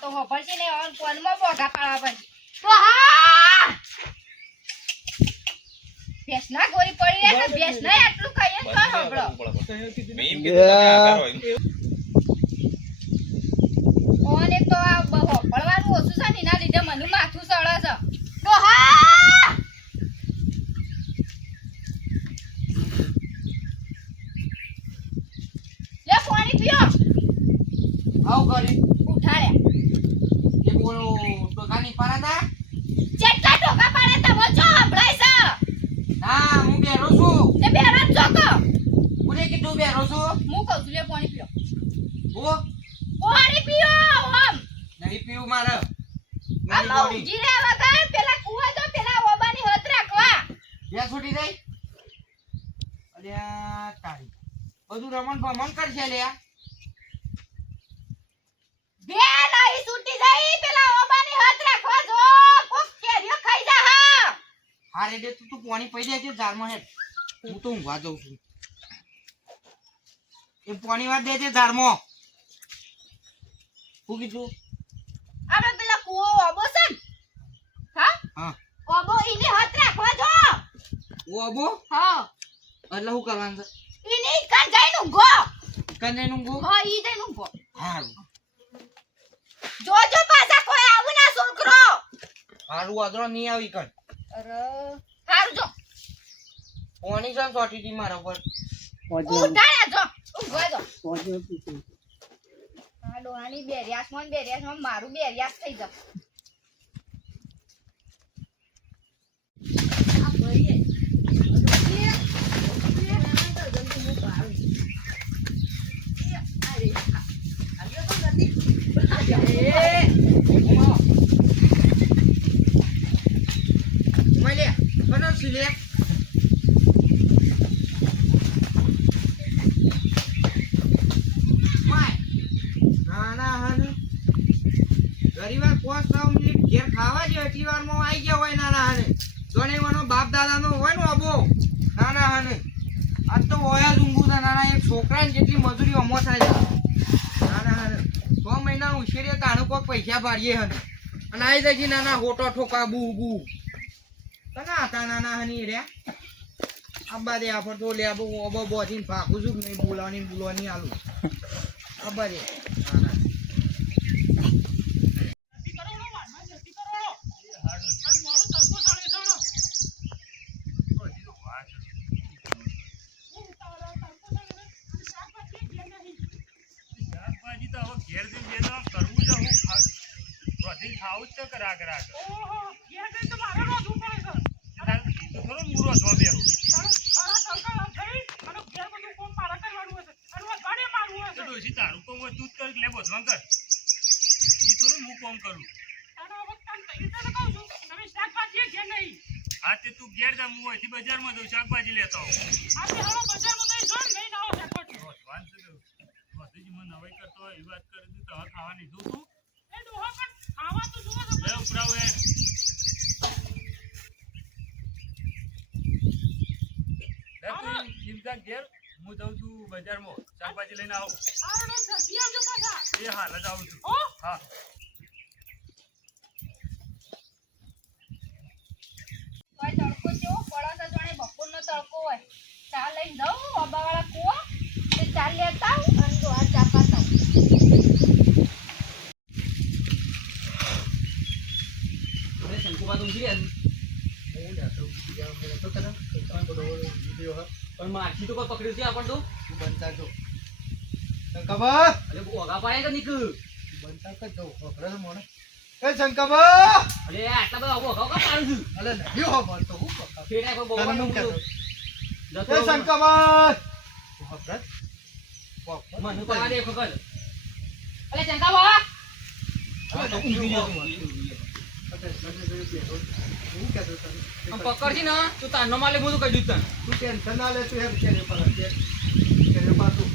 તો ખબર છે ને ઓન બોગા પાડવા ડોહા! ભેંસ ના ગોરી પડી રહે તો ભેંસ આટલું તો એમ. ઓને તો આ ઓછું છે ને એના લીધે મને માથું સળે છે. ડોહા લે પાણી પીઓ આવ ઉઠાડ્યા. એ બોલો ટોકાની પારાતા જેટલા ટોકા પાડે તમે જો હંભળાય ના હું બેરો છું છે. તે બેરા ચોકો કોને કીધું બેરો છું? હું કહું છું લે પાણી પીઓ. ઓ પાણી પીઓ ઓમ નહીં પીવું મારે. આ વગર પેલા કુવા જો પેલા ઓબાની હત રાખવા. બે છૂટી જાય? અલ્યા તારી. બધું રમણ ભમણ કરશે લ્યા બે નહીં છૂટી જાય પેલા ઓબાની હાથ રાખવા જો. કોક કેરીઓ ખાઈ જા હા. હારે દે તું તું પાણી પી દેજે ઝાડમાં હે હું તો ઊંઘવા જઉં છું. એ પાણી વાત દેજે ઝાડમાં. હું કીધું? આપણે પેલા કુવો ઓબો છે ને? હા? હા. ઓબો ઈની હાથ રાખવા જો. ઓબો? હા. એટલે શું કરવાનું છે? ઈની કાન જઈને ઊંઘો. કંઈ ઊંઘું? હા ઈ જઈને ઊંઘો. હારું. જોજો પાછા કોઈ આવું ના છોકરો. હારું વાદળો નહીં આવી કર અરે. હારું જો. કોની જન ચોટી દી મારા ઉપર. ઉઠાડ્યા જો. ઊભો જો આ ડોહાની બેરિયાસમાં ને બેરિયાસમાં મારું બેરિયાસ થઈ જા આ ભાઈએ. મળે બનાવ છું લે માય નાના હન ઘેર ખાવા જો એટલી વારમાં આવી ગયા હોય નાના હને. જોને બાપ દાદાનો હોય ને અબો, નાના હને. આજ તો હોય જ ઊંઘું નાના એક છોકરાને જેટલી મજૂરી અમો થાય નાના હાને, છ મહિના ઉછેરીએ તાણું પૈસા ભાડીએ હને. અને આવી જાય નાના હોટો ઠોકા બુ બુ. તના હતા નાના હની રે આંબા દે આપણ તો લે બહુ અબો બોધીને ફાકું છું નહીં, બોલાવાની બોલવાની આલુ. આંબા દે નાના શાકભાજી તો હવે ઘેર જઈને બે દાડા કરવું છે હું ખા- રોધીને ખાવું જ છે. કરા કરા કર. તારે કીધું ખરું ને હું રોધવા બેહું. તો ડોશી તારું કોમ હોય તું જ કર લે બોધવા કર ઈ થોડું હું કોમ કરું. હા તે તું ઘેર જા હું અહીંથી બજારમાં જઉં શાકભાજી લેતો આવું. છે કે મને નવાઈ કરતો હોય એ વાત કરી દી તો હવે ખાવાની દઉં ઘેર લઈને તડકો કેવો પડે જાણે બપોરનો તડકો હોય ચા લઈને જાઉં અબાવાળા કુવા તે ચા લેતા અને ડોહા ચા આવું. પણ માછી તો પકડ્યું છે આપણ તો બનતા જો શંકરબા અરે ઓગા પાડે કે નીકળ બનતા કે જો ખબર મોને એ શંકરબા અરે આટલા બધા ઓગા કા પાડું છું અલે નહીં હો બન તો હું પકા ફેરા કોઈ બહુ તને હું કહેતો જતો એ શંકરબા ખબર મને તો આ દે ખબર અલે ચંકા બા હા, તો ઊંઘી આમ પકડજી ને તું તારનો માલે બધું કહી દીધું તું ટેન્શન ના લે તું એમ છે રે પર પાછું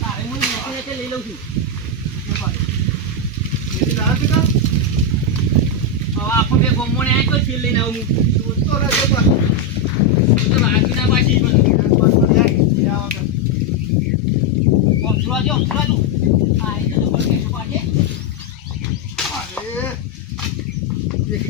તારે હું કે લઈ લઉં છું. એ ના કે કા હવે આય તો છીલ લઈને આવું તું તો રાજે પર તો પાછી પણ. પર પર જાય યાર ઓમ Yeah,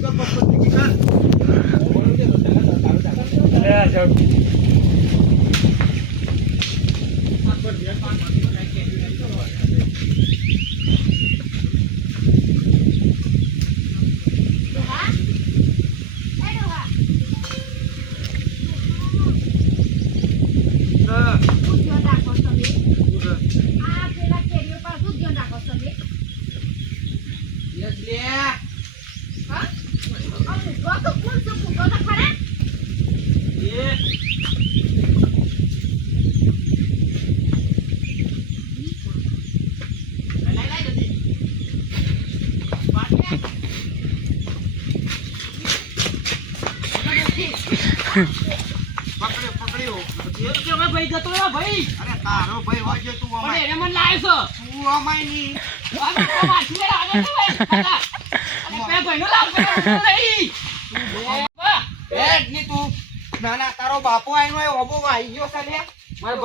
ની તું. ના, બાપો એ ઓબો વાઈ ગયો છે. મારો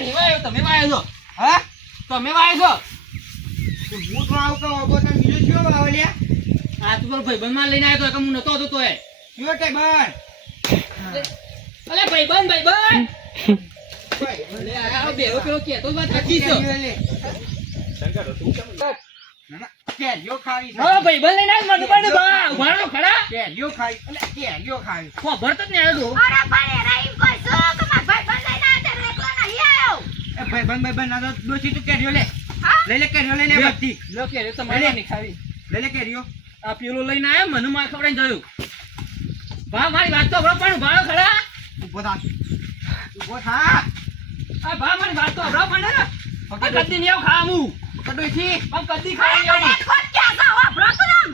નહીં તમે વાયો છો હા? તમે વાયો છો તું ભૂતમાં આવતો ઓબો વાવો લે? આ તું ભાઈબંધમાં લઈને આવ્યો તો હું નતો હતો તોય કયો તે? અલે ભાઈ, છે. હા ભાઈબંધ લઈને આવ્યો મને પણ બા ઊભા ખરા કેરીઓ ખાવી. અલે, કેરીઓ ખાવી. ખબર તો જ નહીં અરે પણ એના એમ કહો છો ભાઈ બંધ નહીં ભાઈ બંધ ભાઈ બંધ. બધી ખાવી લઈ લે આ પેલો લઈને આવ્યો મને માર ખવડાવીને જોયું ભા મારી વાત તો હમણાં પણ ઊભા ખરા. ઊભો થા. ઊભો થા. આ ભા મારી વાત તો હમણાં પણ ને. પણ કદી નહીં આવું ખાવા હું તો ડોશી પણ કદી ખાવા નહીં મને ખોટ ક્યાં જાવ આપણો તો નામ.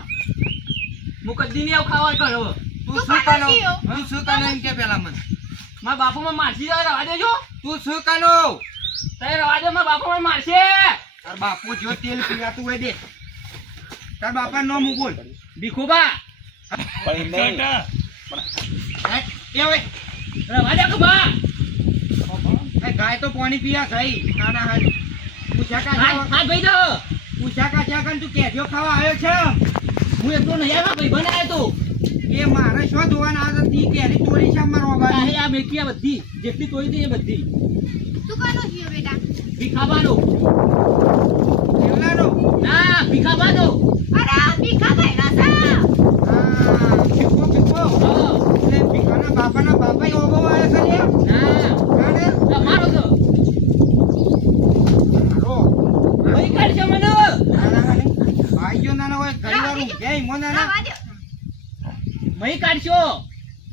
હું કદી નહીં આવું ખાવા કર હવે. તું તું શું કાનો તું શું કાનો એમ કે પેલા મને? મારા બાપુ માં મારસી જાય રવા દેજો. તું શું કાનો તારે રવા દે મારા બાપુ માં મારશે. તાર બાપુ જો તેલ પીવાતું હોય દે તાર બાપા નો હું બોલ. ભીખુબા પણ નહીં. હોય રવા દે કે એ ગાય તો પાણી પીયા થઈ ના ના હાલ. પૂછ્યા કા હાથ ભાઈ દો. પૂછ્યા કા જ્યાં કન તું કેરીઓ ખાવા આવ્યો છે હું એકલો નહીં આવ્યો ભાઈ બને તો. એ મારે શું જોવાના આ તી કેરી તોડી છે મારો આ બાબા આ મેકી આ બધી. જેટલી તોડી હતી એ બધી. તું કાનો થયો બેટા? ભીખાબાનો કેવલાનો ના ભીખાબાનો અરે આ ભીખા ભાઈના છે હા પીકો પીકો હા એટલે પીકાના બાપાના બાપા ઓબો આવ્યો છે લે ના તમારો તો. હારો ભાઈ કાઢશે મને ભાઈ જો નાના. હોય ઘણી વાર ઊંઘે ઈમો નાના રવા કાઢશો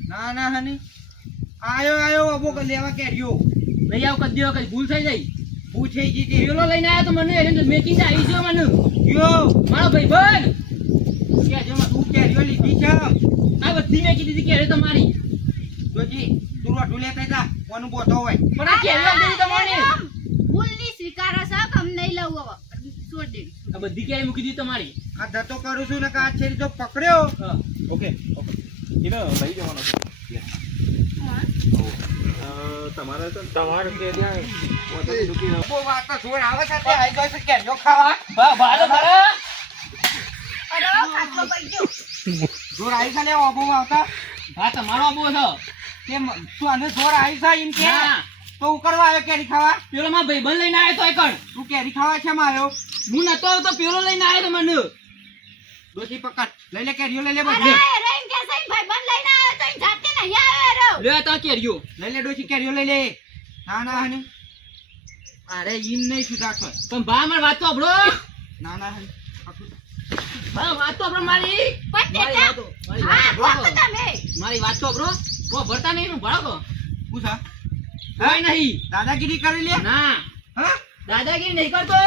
ના ના હની. આયો આયો અબો કે લેવા કેરીઓ. નહીં આવ કદી કઈ ભૂલ થઈ જાય પૂછે જીતી પેલો લઈને આયો તો મને એને મેકી આવી ગયો મને. યો મારો ભાઈ બંધ કે જો તું કેરીઓ લીધી છે? આ બધી મેકી દીધી કે તમારી. જોજી તું રોટું લેતા જા કોનું બોતો હોય. પણ આ કેવી આપી તમારી. ભૂલની સ્વીકારો છે કે નહીં લઉં હવે. છોડ દે આ બધી કેવી મૂકી દીધી તમારી. આ ધતો કરું છું ને કે આ તો પકડ્યો. Okay okay. એને લઈ જવાનો છે. તમારે તો તમારે કે ત્યાં બહુ વાત તો જોર આવે છે તે આઈ જાય છે કેરીઓ ખાવા. ભા- ભાલો ખરા અરે ખાટલો પડી ગયો. જોર આવી છે ઓબો આવતા. હા તમારો આબો છે. કે મ- તું આને જોર આવી છે એમ કે? ના. તો ઉકળવા આવ્યો કેરી ખાવા? પેલો મારો ભાઈ બંધ લઈને આવ્યો તો એકણ તું કેરી ખાવા છે આવ્યો? હું નતો આવતો પેલો લઈને આવ્યો તો મને. ડોશી પકડ. લઈ લે કેરીઓ લઈ લે અરે એમ કે છે ભાઈ બંધ લઈને આવ્યો તો જાતે નહીં આવ્યો લે તા કેરીઓ. લઈ લે ડોશી કેરીઓ લઈ લે. ના ના હની. અરે ઈમ નહીં સુધારશો પણ ભા મારી વાત તો આપણો ના ના હની. પકડ. વાત તો આપણો મારી. મારી વાતો મારી મારી તો આપણો કો ભરતા નહીં હું ભળો પૂછા કોઈ નહીં. દાદાગીરી કરી લે? ના. હા? દાદાગીરી નહીં કરતો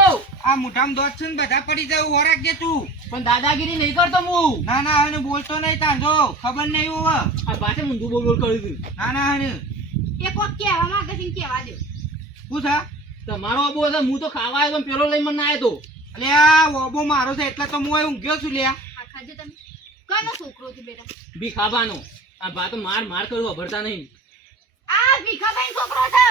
આ મોઢામાં દોત છે ને બધા પડી જાય ઓરાક દે તું. પણ દાદાગીરી નહીં કરતો હું. ના ના હને બોલતો નહીં તાંજો ખબર નહીં હોવ. આ પાસે મુંડું બોલ બોલ કરી હતું ના ના હને. એક વખત કહેવા માંગે છે ને કહેવા પૂછા તમારો અબો છે હું તો ખાવા આવ્યો પેલો લઈ મને આવ્યો તો. અલે આ ઓબો મારો છે એટલે તો હું ઊંઘ્યો છું લ્યા. આ ખાજો તમે. કનો છોકરો છે બેટા? ભી ખાવાનો આ બા તો માર માર કર્યું ભરતા નહીં. આ ભીખાભાઈ છોકરો છે.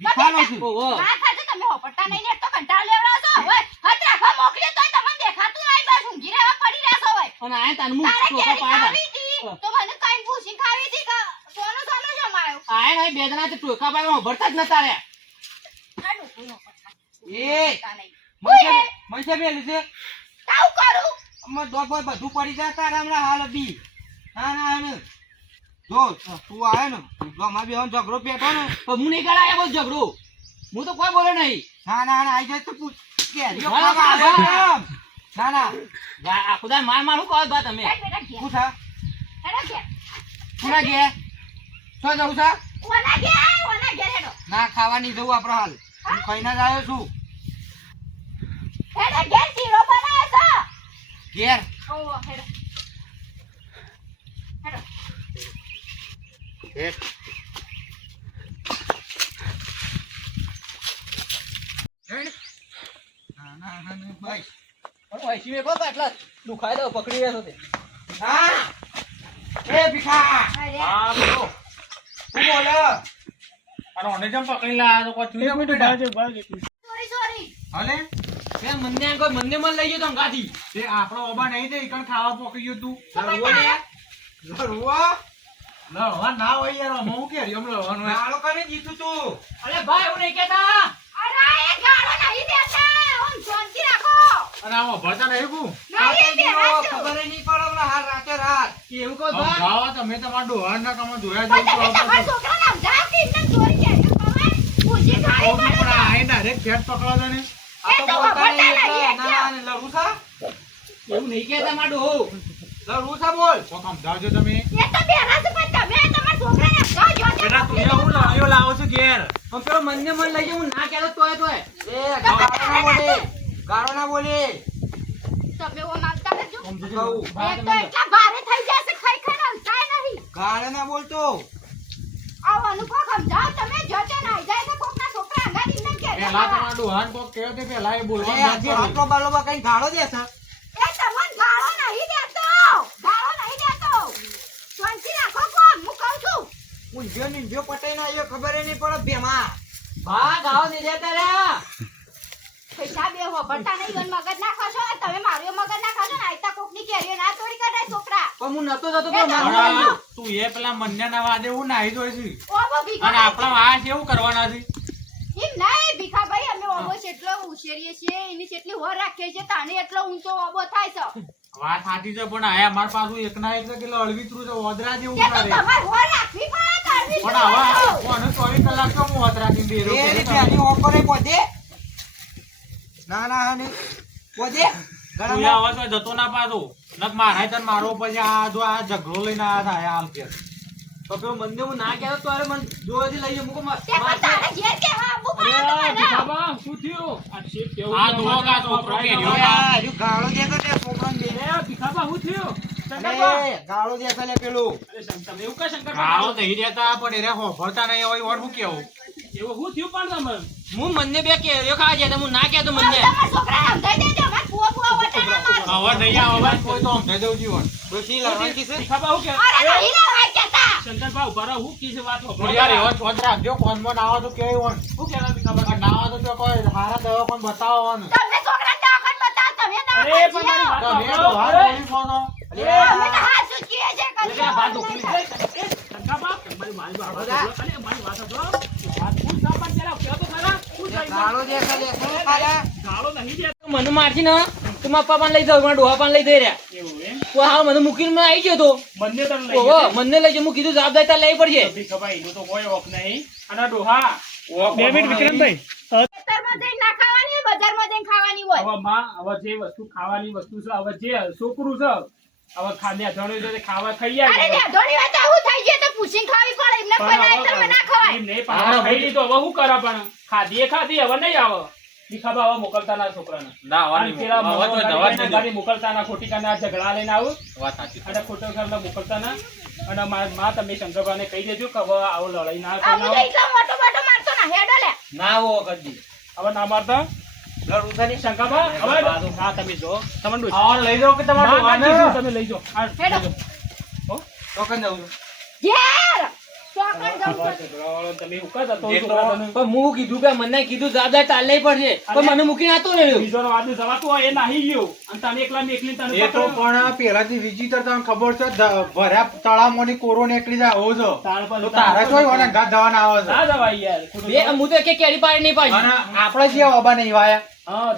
ભીખાનો છું ઓહો. આ ખાજો તમે હોપડતા નહીં ને તો કંટાળ લેવડાવો છો. ઓય હત રાખવા મોકલ્યો તોય તમને દેખાતું નહીં. બસ ઊંઘી રહેવા પડી રહેશો ઓય. અને આ તાન હું તારે ચોખા કેરી હતી? તો મને કાઈ ભૂસી ખાવી હતી કે સોનો સોનો જમાડો આયા નહીં બે જણા તે ટોકા પાડવા ઉભરતા જ નતા રે એ. મને મને બેલું છે? કાઉ કરું? અમાર દોઢ બધું પડી જાય તારા હમણાં હાલ બી ના હા જો તું આવે ને જો અમાર બેવાનો ઝઘડો પેટો ને. પણ હું નહીં કરાય બધો ઝઘડો. હું તો કોઈ બોલે નહીં. ના ના ના આઈ જાય તો પૂછ. હા, હા, આવે હા. એમ. ના ના. ખુદા માર માર શું કહો બા તમે ઘેર. કોના ઘેર? તો જવું છે? ઓના ઘેર, ઓના ઘેર? ના ખાવા જવું આપણે હાલ. હું ખાઈને જ આવ્યો છું. હેડો ઘેર શીરો બનાવ્યો છે. ઘેર. હેડો. હેડો. ઘેર હેડ. ના ના ના ના, ભાઈ વૈશી મેં કહો એટલા દુખાય દો પકડી રહ્યો તે કોઈ થયું નહીં બેટા સોરી, સોરી. હલે બે મંદિર કોઈ મંદિરમાં લઈ ગયો તો ગાધી તે આપણો ઓબા નહીં તે ઈકણ ખાવા પોકી ગયું તું લડવો લડવા ના હોય યાર હું કેરી એમ લડવાનું. નાળો કરીને જીતું તું. અરે ભાઈ એવું નહીં કેતા અરે, એ ગાળો નહીં દેતા. ઓમ શાંતિ રાખો. અને આમાં ભરતા નહીં કુ. ખબર નહીં પડે હમણાં રાતે રાત. એવું કહો ભાઈ તમે તમારા ડોહાર ના કામ જોયા કે પડે પકડવા દે ને આ તો બોલતા નહીં એટલે ના ના લડવું છે એવું નહીં કેતા માડો. છે બોલ. કોક સમજાવજો તમે. એ તો બેરા છે પણ તમે તમારા છોકરાને સમજાવજો. બેટા તું હું લાવ્યો લાવો છો ઘેર. પણ પેલો મંદિરમાં લઈ હું ના કહેતો તોય તોય. એ ગાળો ના બોલે. ગાળો ના બોલે. તમે ઓ માગતા રહેજો. કહું. એક તો એટલા ભારે થઈ જશે ખાઈ ખાઈને હલતાય નહીં. ગાળો ના બોલતો. આવો અનુભવ સમજાવો તમે જો તે નાઈ જાય તો કોકના છોકરા અંગાડી ન કે પેલા. તમારા ડોહાર કોક કહ્યો તે પેલા એ બોલવાનું આજે બંધ હાથો બાલોમાં કઈ ગાળો દે છે એ તમને ગાળો નહીં દેતો. ગાળો નહીં દેતો. શાંતિ રાખો કોણ, હું કહું છું. ઊંધિયો ને ઊંધિયો પટાઈને આવ્યો ખબર નહીં પડે ભેમાં ભા ગાવ નહીં દેતા રે. પૈસા બે હોભળતા નહીં અને મગજ નાખો છો તમે મારું મગજ નાખો છો ને? આયતા કોકની કેરીઓ ના તોડી કઢાય છોકરા. પણ હું નતો જતો એ પેલો તો મારવા હવે આવ્યો. તું એ પેલા મન્યા ના વાદે હું નાહી જોઈ છે. ભીખા અને આપણા આ છે એવું કરવાના છે. એમ નહીં ભીખાભાઈ અમે ઓબો જેટલો ઉછેરીએ છીએ એની જેટલી હોર રાખીએ છીએ તાને એટલો ઊંચો ઓબો થાય છે. વાત સાચી છે પણ આ અમાર પાછું એક ના એક કેટલો અળવિતરું છે ઓદરા જેવું તો કરે તમારે હોર રાખવી પડે કરવી પણ કોને ચોવીસ કલાક તો હું ના ના તું આવા તો જતો ના પાછો નક મારાય તને મારો પછી આ જો આ ઝઘડો લઈને આ થાય આમ કે તો પેલો મંદિર હું ના કહેતો તોય મને જોવાથી લઈ ગયો મૂકો માર- તે પણ તારે જે કહેવા આવવું તો બનાવો. આ કા છોકરો કેરીઓ અરે ગાળો દેતો તે અરે લે પેલું ગાળો નહીં દેતા પણ એને હોભળતા નહીં હોય ઓર હું કેવું હું બે તા, હું ના કહેતો પણ સમજાઈ દેજો વટાણા હવે નહીં આવે કોઈ તો સમજાઈ જીવન કી છે? અરે નહીં લેવાય કહેતા. પણ યાર એવો છોડ રાખજો ફોનમાં ના આવે તો ના આવે તો તો કોઈ હારા દવા પણ બતાવો ને તમને તમે દવાખાને જીઓ. તમે તો હાર બોલી ફોનો અમે તો હાથ સૂચવીએ છીએ, કદી દવાખાને નહીં થાય. ગાળો દેતો લે શું ખાધા મને મારથી ને તું મારા લઈ જાવ મારા ડોહા પાને લઈ જઈ રહ્યા. હા મને મૂકીને મેં આવી ગયો તો. મને લઈ જાવ કીધું જવાબદારી તાર લેવી પડશે. બે મિનિટ વિક્રમભાઈ. ખેતરમાં જઈને ના ખાવાની બજારમાં જઈને ખાવાની હોય. હવે માં હવે જે વસ્તુ ખાવાની વસ્તુ છે હવે જે છોકરું છે હવે ખાધે ધણું છે ખાવા ખાઈ અરે આવે વાત આવું થઈ જાય તો પૂછીને ખાવી પડે. એમને બનાવી તો ના ખવાય. નહીં પણ ખાઈ લીધો. હવે શું કરે પણ? ખાધી ખાધી હવે નહીં આવે. દીખાબા મોકલતા ના છોકરાને. ના અને પેલા હવે તો જવા જ ગાડી મોકલતા ના ખોટી કાને ઝઘડા લઈને આવું. વાત સાચી અને ખોટો ઘરના મોકલતા ના. અને માં તમે શંકરભાઈને કહી દેજો કે હવે આવો લડાઈ ના આવું એટલો મોટો મોટો મારતો ના હેડો લે. ના હો કદી હવે ના મારતા? લડવું શંકામાં. હવે હા તમે જો. તમે ડોસી. લઈ જાઓ કે તમારા તમે લઈ જાઓ. હા, હેડો. તો કઈ દઉં. હું તને? પણ કીધું કે મને કીધું જવાબદારી તાલ પડશે. પણ મને મૂકીને આતો રહ્યો. બીજોનો આદમી જવાતું એ નાહી ગયો. અને તને એકલા એકલી તને એ તો પણ પેલાથી વિચિત્ર તમને ખબર છે ભર્યા તળાવમાંની કોરો નીકળી જાય આવો છો તારા જોઈ વાળા ઘાટ જવાના આવે છે? ના જવાય યાર. હું તો કે કેરી પાડી નહીં પાડી. આપડે જે અબા નહીં વાયા. હા